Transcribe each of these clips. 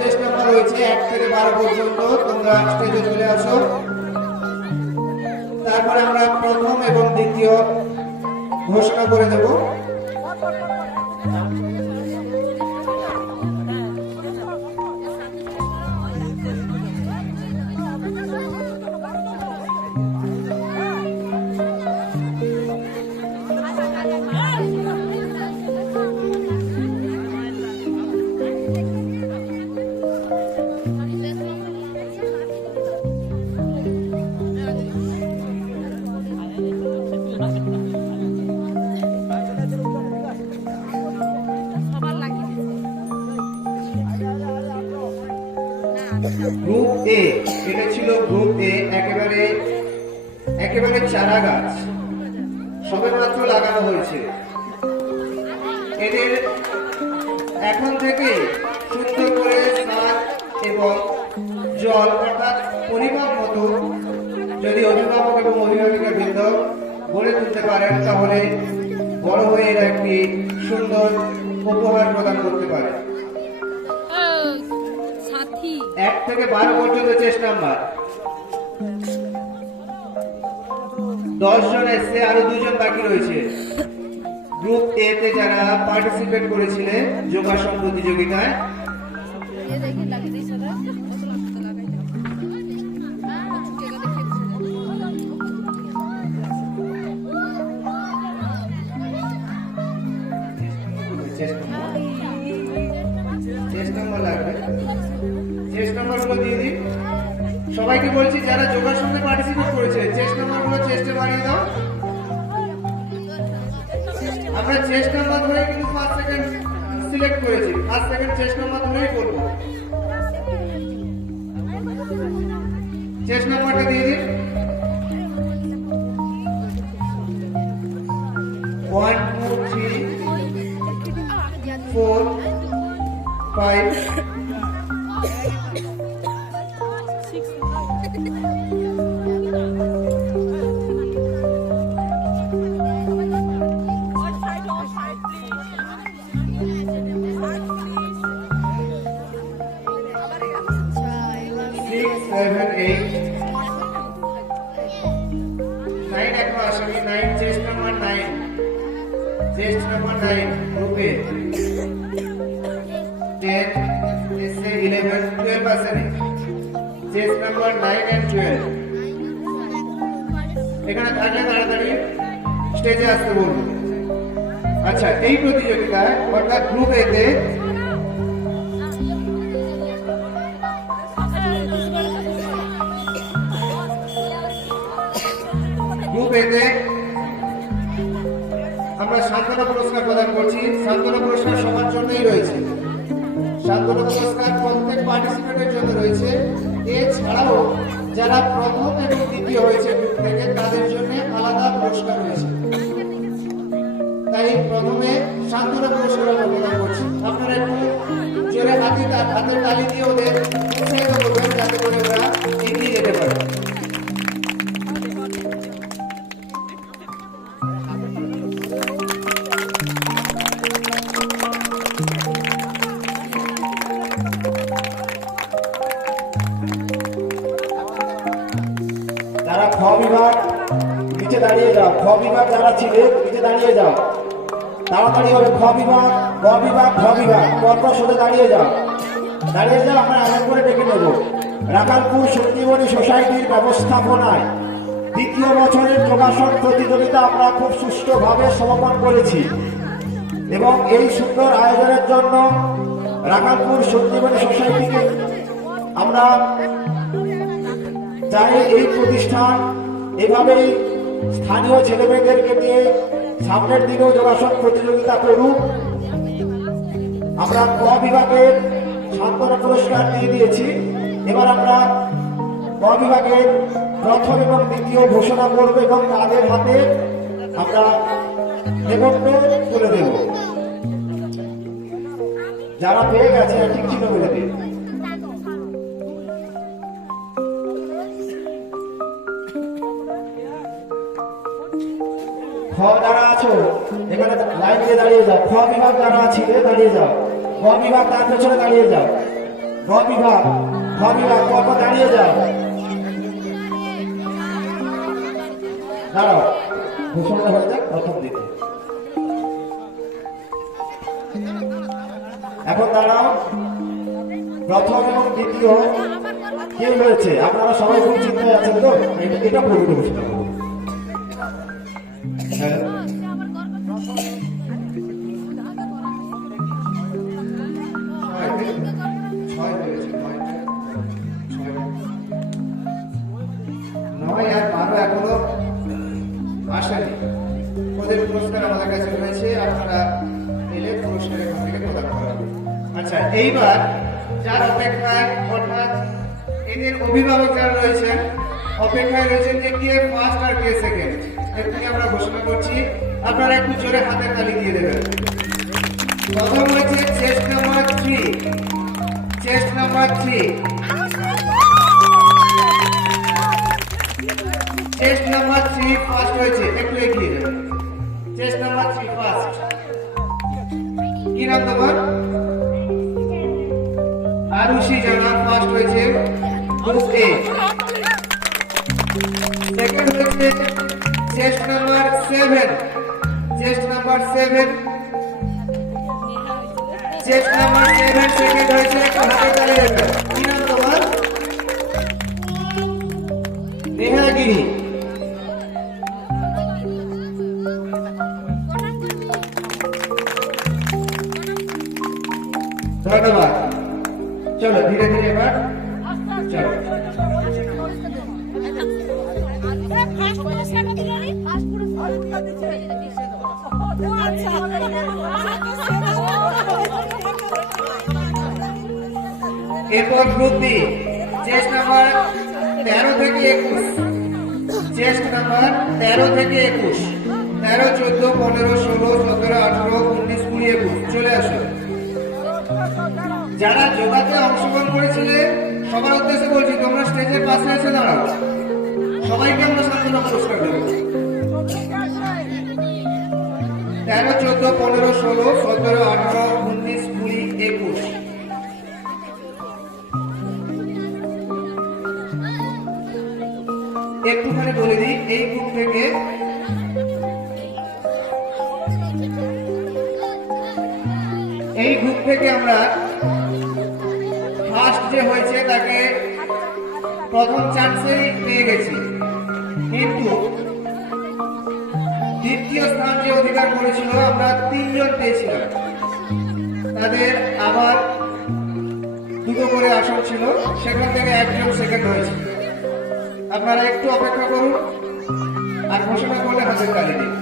চেষ্টা করা হয়েছে 1 থেকে 12 পর্যন্ত। তোমরা স্টেজে চলে আসো। তারপরে আমরা প্রথম এবং দ্বিতীয় ঘোষণা করে দেব। গ্রুপ এ, এটা ছিল গ্রুপ এ, একেবারে চারা গাছ সবেমাত্র লাগানো হয়েছে। এদের এখন থেকে সুন্দর করে সার এবং জল অর্থাৎ পরিমাপ মতো যদি অভিভাবক এবং অভিভাবিকা বৃন্দ গড়ে তুলতে পারেন, তাহলে বড় হয়ে এরা একটি সুন্দর উপহার প্রদান করতে পারে। 1 থেকে 12 পর্যন্ত চেষ্টা নাম্বার। 10 জন এসে, আরো 2 জন বাকি রয়েছে। গ্রুপ এ তে যারা পার্টিসিপেট করেছিলেন যোগাসন প্রতিযোগিতায়, চেস্ট নাম্বারগুলো দিয়ে দিই। সবাইকে বলছি যারা যোগাসনে পার্টিসিপেট করেছে চেস্ট নাম্বারগুলো চেস্টে বানিয়ে দাও। আমরা চেস্ট নাম্বার ধরে কিন্তু ফার্স্ট সেকেন্ড সিলেক্ট করেছি। ফার্স্ট সেকেন্ড চেস্ট নাম্বার ধরেই করব। চেস্ট নাম্বারটা দিয়ে দিন। 1 2 3 4 5 6 7 8 9 এখনো আসেনি। 9 চেস্ট নাম্বার 9, চেস্ট নাম্বার 9 গ্রুপে 10 এসে 11 12 আসেনি। চেস্ট নাম্বার 9 and 12 এখানে থাকলে তাড়াতাড়ি স্টেজে আসতে বলবো। আচ্ছা, এই প্রতিযোগিতায় অর্থাৎ গ্রুপ এ তে আমরা সান্ত্বনা পুরস্কার প্রদান করছি। সান্ত্বনা পুরস্কার সবার জন্যই রয়েছে। সান্ত্বনা পুরস্কার প্রত্যেক পার্টিসিপেন্টের জন্য রয়েছে। এছাড়াও যারা প্রথম এবং দ্বিতীয় হয়েছে গ্রুপ থেকে, তাদের জন্য আলাদা পুরস্কার রয়েছে। তাই প্রথমে সান্ত্বনা পুরস্কার আমরা প্রদান করছি। আপনারা একটু জোরে হাতের তালি দিয়ে ওদের উৎসাহিত করবেন, যাতে করে ওরা এগিয়ে যেতে পারে। যারা খ বিভাগ নিচে দাঁড়িয়ে যাও। খ বিভাগ যারা ছিলে নিচে দাঁড়িয়ে যাও, তাড়াতাড়ি হবে। খ বিভাগ, গ বিভাগ, ঘ বিভাগ পরপর সোজা দাঁড়িয়ে যাও। দাঁড়িয়ে যাও, আমরা আলাদা করে ডেকে নেব। রাখালপুর সঞ্জীবনী সোসাইটির ব্যবস্থাপনায় 2য় বছরের যোগাসন প্রতিযোগিতা আমরা খুব সুষ্ঠুভাবে সমাপন করেছি এবং এই সুন্দর আয়োজনের জন্য রাখালপুর সঞ্জীবনী সোসাইটিকে আমরা চাই এই প্রতিষ্ঠান এভাবেই স্থানীয় ছেলেমেয়েদেরকে নিয়ে সামনের দিনেও যোগাসন প্রতিযোগিতা করুক। আমরা ক বিভাগের সান্ত্বনা পুরস্কার দিয়ে দিয়েছি। এবার আমরা ক বিভাগের প্রথম এবং দ্বিতীয় ঘোষণা করব এবং তাদের হাতে আমরা নেমন্ত্রণ তুলে দেব। যারা পেয়ে গেছে ঠিক চিহ্ন বলে দিন। খ যারা আছো এখানে লাইন দিয়ে দাঁড়িয়ে যাও। খ বিভাগ যারা আছে দাঁড়িয়ে যাও। গ বিভাগ তার পেছনে দাঁড়িয়ে যাও। গ বিভাগ খ বিভাগ পরপর দাঁড়িয়ে যাও। দাঁড়াও, ঘোষণা হয়ে যাক প্রথম দিকে। এখন দাঁড়াও, প্রথম এবং দ্বিতীয় কেউ হয়েছে? আপনারা সবাই খুব চিন্তায় আছেন তো? এটা পড়বে ঘোষণা করুন। হ্যাঁ, নয় আর 12 এখনো আসেনি। ওদের পুরস্কার আমাদের কাছে রয়েছে, আপনারা এলে পুরস্কার এখান থেকে প্রদান করা হবে। আচ্ছা, এইবার যার অপেক্ষায় অর্থাৎ এদের অভিভাবক যারা রয়েছেন অপেক্ষায় রয়েছেন যে কে ফার্স্ট আর কে সেকেন্ড, এক্ষুনি আমরা ঘোষণা করছি। আপনারা একটু জোরে হাতের তালি দিয়ে দেবেন। প্রথম হয়েছে chest number 3, chest number 3, chest number 3 first হয়েছে, একটু এগিয়ে যাবেন। Chest number 3 first. কি নাম তোমার? আরুষি জানা ফার্স্ট হয়েছে, গ্রুপ এ। সেকেন্ড হয়েছে chest number 7, chest number 7, chest number 7 second হয়েছে, একটু হাতে তালি দেবেন। কি নাম তোমার? নেহাগিরি। ধন্যবাদ। চলো ধীরে ধীরে এবার চলো। এরপর গ্রুপ বি, চেস্ট নাম্বার 13 থেকে 21, চেস্ট নাম্বার 13 থেকে 21, 13, 14, 15, 16, 17, 18, 19, 20, 21 চলে আসো। যারা যোগাতে অংশগ্রহণ করেছিলে সবার উদ্দেশ্যে বলছি, তোমরা স্টেজের পাশে এসে দাঁড়াও। সবাইকে আমরা সান্ত্বনা পুরস্কার দেবো। 13, 14, 15, 16, 17, 18, 19, 20, 21 একটুখানি বলে দিই, এই গ্রুপ থেকে আমরা ফার্স্ট যে হয়েছে তাকে প্রথম চান্সেই পেয়ে গেছি, কিন্তু দ্বিতীয় স্থান যে অধিকার করেছিল আমরা 3 জন পেয়েছিলাম। তাদের আবার 2 করে আসন ছিল, সেখান থেকে 1 জন সেকেন্ড হয়েছে। আপনারা একটু অপেক্ষা করুন, আর ঘোষণা করলে হাতের তালি দিন।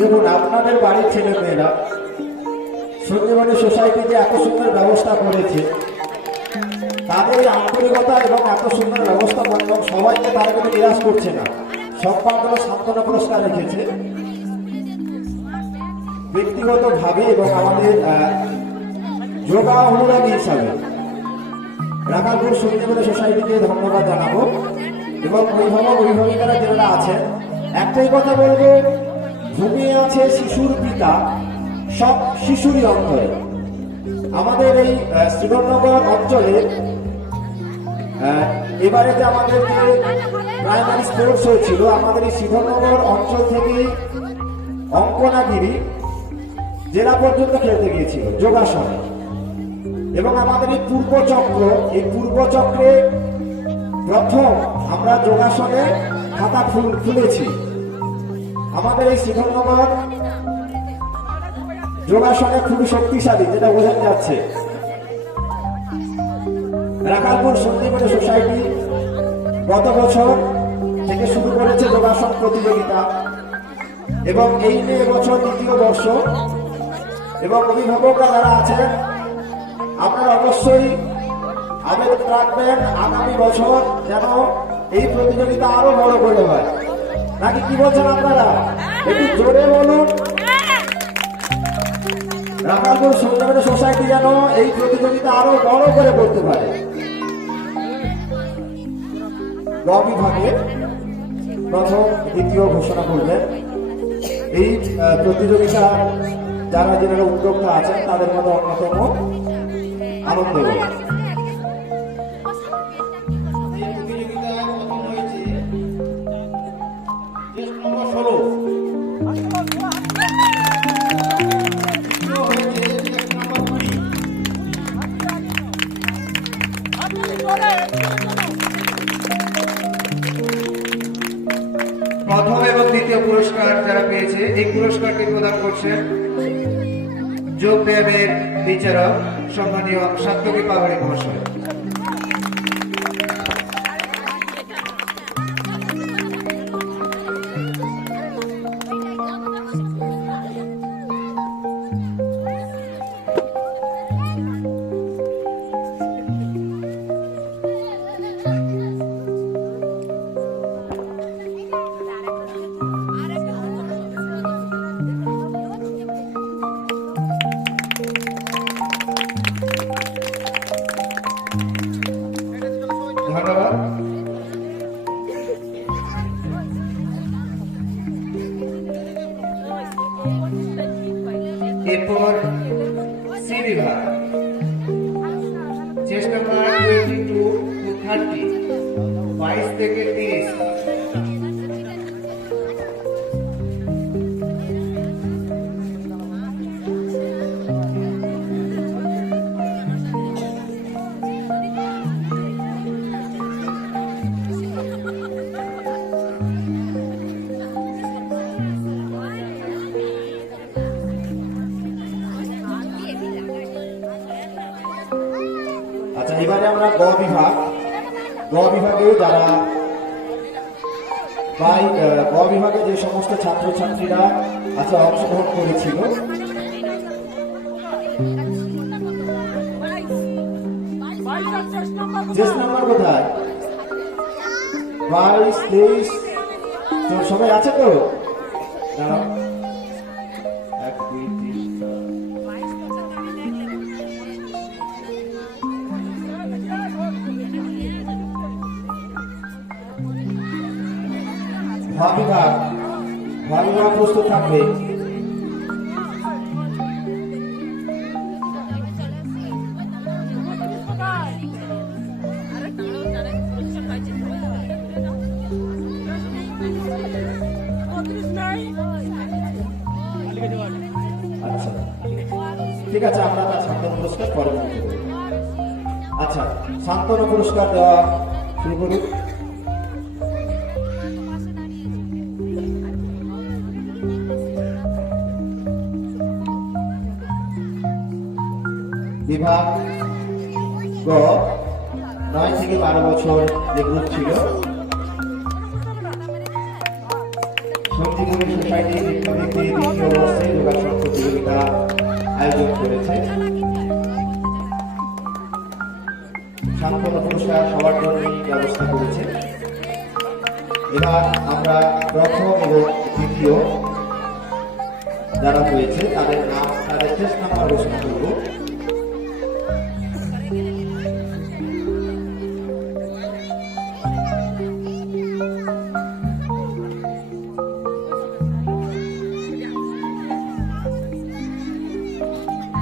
দেখুন, আপনাদের বাড়ির ছেলে মেয়েরা সঞ্জীবনী সোসাইটিতে এত সুন্দর ব্যবস্থা করেছে, তাদের আন্তরিকতা এবং এত সুন্দর ব্যবস্থা এবং সবাইকে তারা কিন্তু নিরাশ করছে না, সম্পাদক সান্ত্বনা পুরস্কার রেখেছে। ব্যক্তিগতভাবে এবং আমাদের যোগা অনুরাগী হিসাবে রাখালপুর সঞ্জীবনী সোসাইটিকে ধন্যবাদ জানাবো, এবং অভিভাবক অভিভাবিকারা যারা আছেন একটাই কথা বলবো, ঘুমিয়ে আছে শিশুর পিতা, সব শিশুরই অন্তরে। আমাদের এই শ্রীধরনগর অঞ্চলে এবারে যে আমাদের যে প্রাইমারি স্পোর্টস হয়েছিল, আমাদের এই শ্রীধরনগর অঞ্চল থেকে অঙ্কনাগিরি জেলা পর্যন্ত খেলতে গিয়েছিল যোগাসনে। এবং আমাদের এই পূর্বচক্রে প্রথম আমরা যোগাসনে খাতা খুলেছি। আমাদের এই শিখরনগর যোগাসনে খুবই শক্তিশালী, যেটা বোঝা যাচ্ছে। রাখালপুর সন্দীপনী সোসাইটি গত বছর থেকে শুরু করেছে যোগাসন প্রতিযোগিতা, এবং এই নিয়ে এবছর দ্বিতীয় বর্ষ। এবং অভিভাবকরা যারা আছেন, আপনারা অবশ্যই আবেদন রাখবেন আগামী বছর যেন এই প্রতিযোগিতা আরো বড় করে হয়। নাকি কি বলছেন আপনারা? একটু জোরে বলুন। রাখালপুর সন্দীপনী সোসাইটি যেন এই প্রতিযোগিতা আরো বড় করে করতে পারে। গ বিভাগে প্রথম দ্বিতীয় ঘোষণা করবেন। এই প্রতিযোগিতা যারা যারা উদ্যোক্তা আছেন তাদের মধ্যে অন্যতম আনন্দ। প্রতিযোগিতায় প্রথম হয়েছে টেস্ট নম্বর 16, দ্বিতীয় হয়েছে টেস্ট নম্বর 20। প্রথম এবং দ্বিতীয় পুরস্কার যারা পেয়েছে, এই পুরস্কারটি প্রদান করছেন যোগব্যায়ামের বিচারক সম্মানীয় সাত্তকী পাহাড়ি মহাশয়। ধন্যবাদ। এরপর সি বিভাগ চেষ্টা নাম্বার 22 to 30, 22 থেকে 30। আচ্ছা, এবারে আমরা গ বিভাগে যারা গ বিভাগে যে সমস্ত ছাত্রছাত্রীরা আচ্ছা অংশগ্রহণ করেছিল, চেস নাম্বার কোথায়? 22, 23 তো সবাই আছে তো? দাঁড়াও। 1, 2, 3, 4। ভাবিভাগ প্রস্তুত থাকবে। আচ্ছা ঠিক আছে, আমরা তার সান্ত্বনা পুরস্কার পরে দিতে দেব। আচ্ছা, সান্ত্বনা পুরস্কার দেওয়া শুরু করুন। বিভাগ গ 9 থেকে 12 বছর যে গ্রুপ ছিল, সন্দীপনী সোসাইটি শিক্ষাবৃত্তি দ্বিতীয় বর্ষে যোগাসন প্রতিযোগিতা আয়োজন করেছে। সান্ত্বনা পুরস্কার সবার জন্যই ব্যবস্থা করেছে। এবার আমরা প্রথম এবং দ্বিতীয় যারা হয়েছে তাদের নাম, তাদের টেস্ট নাম্বার ঘোষণা করব।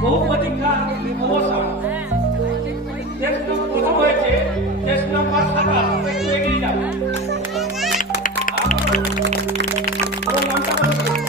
বহু প্রতীক্ষা অবসর টেস্ট নম্বর প্রথম হয়েছে টেস্ট নম্বর 27, একটু এগিয়ে যাও। ওর নামটা বলুন।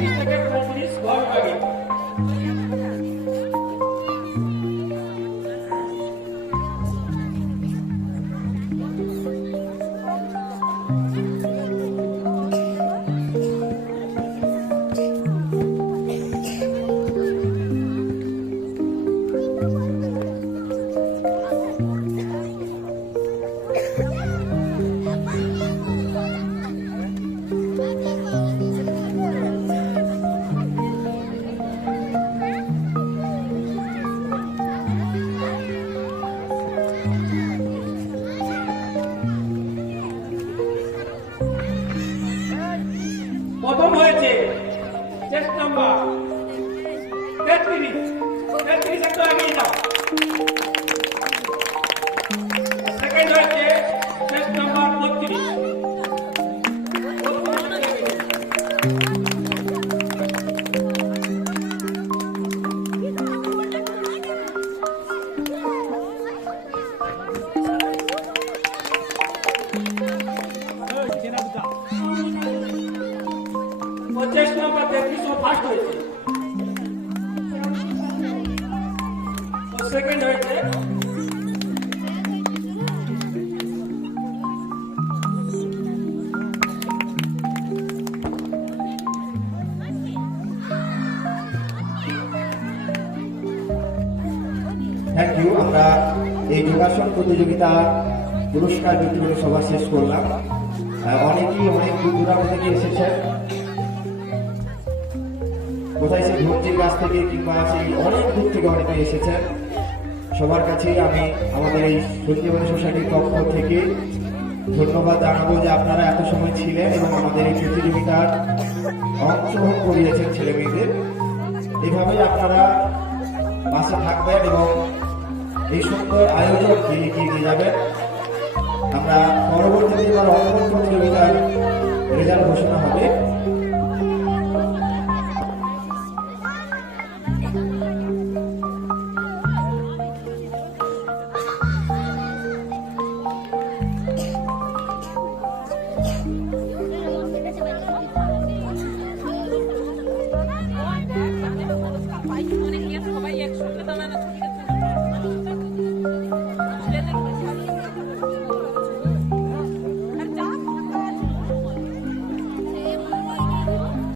33 থেকে 35 ঘর লাগে। প্রথম হয়েছে টেস্ট নাম্বার 33 একটু এগিয়ে যাও। সেকেন্ড হয়েছে test number 32। Test number 33 first হয়েছে। সেকেন্ড হয়েছে থ্যাংক ইউ। আমরা এই যোগাসন প্রতিযোগিতা পুরস্কার বিতরণী সভা শেষ করলাম। অনেকেই অনেক দূর দূরান্ত থেকে এসেছেন, কোথায় সেই ধৈর্যের কাছ থেকে কিংবা সেই অনেক দূর থেকে অনেকে এসেছেন। সবার কাছেই আমি আমাদের এই সত্যিবাদী সোসাইটির পক্ষ থেকে ধন্যবাদ জানাবো যে আপনারা এত সময় ছিলেন এবং আমাদের এই প্রতিযোগিতার অংশগ্রহণ করিয়েছেন ছেলে মেয়েদের। এভাবেই আপনারা পাশে থাকবেন এবং এই সুন্দর আয়োজনকে এগিয়ে নিয়ে যাবেন। আমরা পরবর্তীতে এবার অঙ্কন প্রতিযোগিতার রেজাল্ট ঘোষণা হবে।